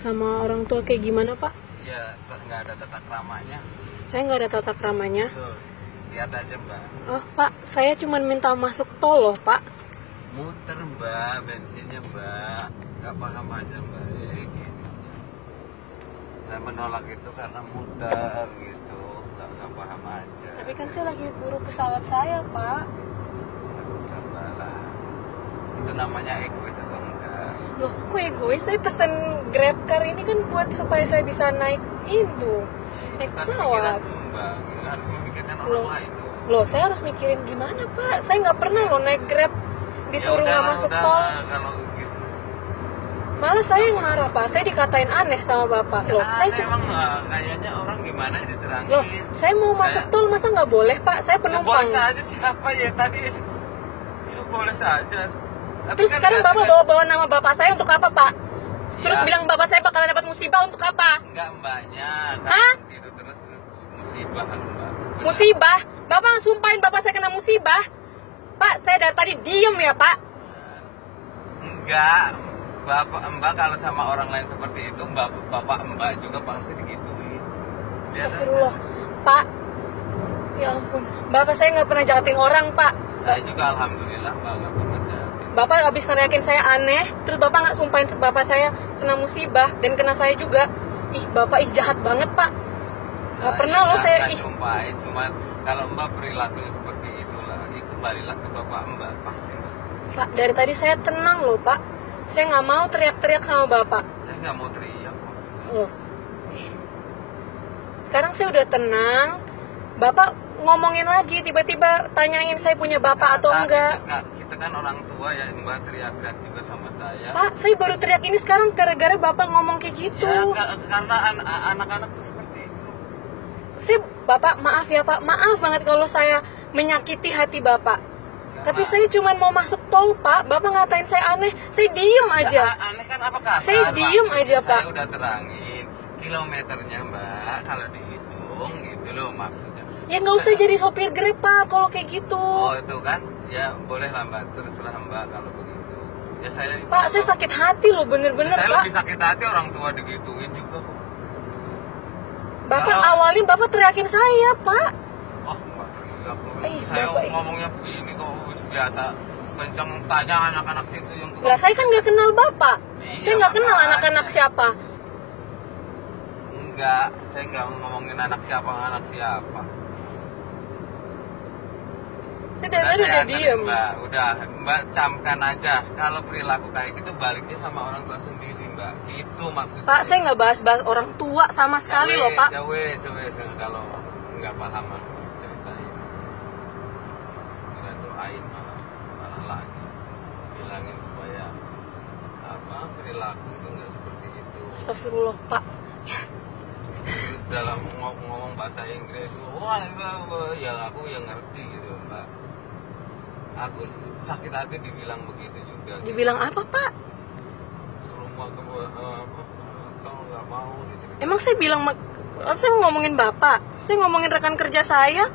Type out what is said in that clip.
sama orang tua kayak gimana, Pak? Ya, nggak ada tata keramanya. Saya nggak ada tata keramanya. Betul. Lihat aja, Mbak. Oh, Pak, saya cuma minta masuk tol loh, Pak. Muter, Mbak, bensinnya, Mbak. Nggak paham aja, Mbak. Gitu. Saya menolak itu karena muter gitu. Nggak paham aja. Tapi kan saya lagi buru pesawat saya, Pak. Ya, udah, Mbak lah. Itu namanya egois atau enggak? Loh, kok egois? Saya pesen Grab Car ini kan buat supaya saya bisa naik itu. Naik Kan pesawat. pikiran Mbak, harus memikirkan orang Loh. lain. Loh, saya harus mikirin gimana, Pak? Saya nggak pernah loh naik Grab disuruh nggak masuk tol. Kalau gitu. Malah saya yang marah, Pak. Saya dikatain aneh sama Bapak. Loh, saya cuma... emang kayaknya orang gimana diterangin. Loh, saya mau masuk tol, masa nggak boleh, Pak? Saya Ya, penumpang. boleh saja siapa ya tadi. Ya boleh saja. Tapi Terus kan sekarang nggak Bapak bawa-bawa nama Bapak saya untuk apa, Pak? Terus Ya. bilang Bapak saya bakalan dapat musibah untuk apa? Enggak Mbaknya. Hah? Gitu terus musibah kan, Mbak. Benar. Musibah? Bapak sumpahin Bapak saya kena musibah? Pak, saya dari tadi diem ya, Pak. Enggak. Mbak kalau sama orang lain seperti itu, Bapak Mbak juga pasti digituin. Lihat aja. Astagfirullah. Pak, ya ampun. Bapak saya nggak pernah jahatin orang, Pak. Saya juga alhamdulillah Mbak nggak pernah jahatin. Bapak habis neriakin saya aneh, terus Bapak nggak sumpahin Bapak saya kena musibah dan kena saya juga. Ih, Bapak jahat banget, Pak. Nggak pernah loh saya. Nggak sumpahin, cuma kalau Mbak perilaku seperti itulah, itu kembalilah ke Bapak Mbak pasti. Mbak. Pak, dari tadi saya tenang loh, Pak. Saya nggak mau teriak-teriak sama Bapak. Saya nggak mau teriak kok. Loh. Sekarang saya udah tenang. Bapak ngomongin lagi, tiba-tiba tanyain saya punya Bapak atau Saat enggak. kita kan orang tua ya, Mbak teriak-teriak juga sama saya. Pak, saya baru teriak ini sekarang gara-gara Bapak ngomong kayak gitu. Ya, karena anak-anak tuh seperti itu. Bapak maaf ya, Pak. Maaf banget kalau saya menyakiti hati Bapak. Ya, Tapi Mbak. saya cuma mau masuk tol, Pak. Bapak ngatain saya aneh. Saya diem aja. Ya, aneh kan apa kasar? Saya diem Maksudnya aja, Pak. Saya udah terangin kilometernya, Mbak, kalau dihitung gitu loh maksudnya. Ya nggak usah jadi sopir Grab, Pak, kalau kayak gitu. Oh itu kan, ya boleh lah Mbak, terserah Mbak kalau begitu. Ya saya. Pak, saya sakit hati loh, bener-bener, Saya Pak. lebih sakit hati orang tua digituin juga kok. Bapak Kalau- awalin Bapak teriakin saya, Pak. Oh Mbak teriak. Bapak, Saya ngomongnya begini kok biasa. Kenceng tanya anak-anak situ yang. Lah saya kan nggak kenal Bapak. Iya, Saya nggak kenal makanya. anak-anak siapa. Enggak, saya nggak ngomongin anak siapa. Saya dari tadi udah anterin, diem. Mbak, udah Mbak camkan aja. Kalau perilaku kayak gitu baliknya sama orang tua sendiri, Mbak. Gitu maksudnya. Pak, saya nggak bahas-bahas orang tua sama sekali loh, Pak. Ya wes, kalau nggak paham aku ceritain. Kira doain malah lagi. Bilangin supaya perilaku itu nggak seperti itu. Astagfirullah, Pak. Terus dalam ngomong bahasa Inggris, wah ya aku yang ngerti gitu, Mbak. Aku sakit hati dibilang begitu juga. Dibilang apa, Pak? Suruh mau kalau nggak mau diceritain. Emang saya bilang, saya mau ngomongin Bapak. Saya ngomongin rekan kerja saya.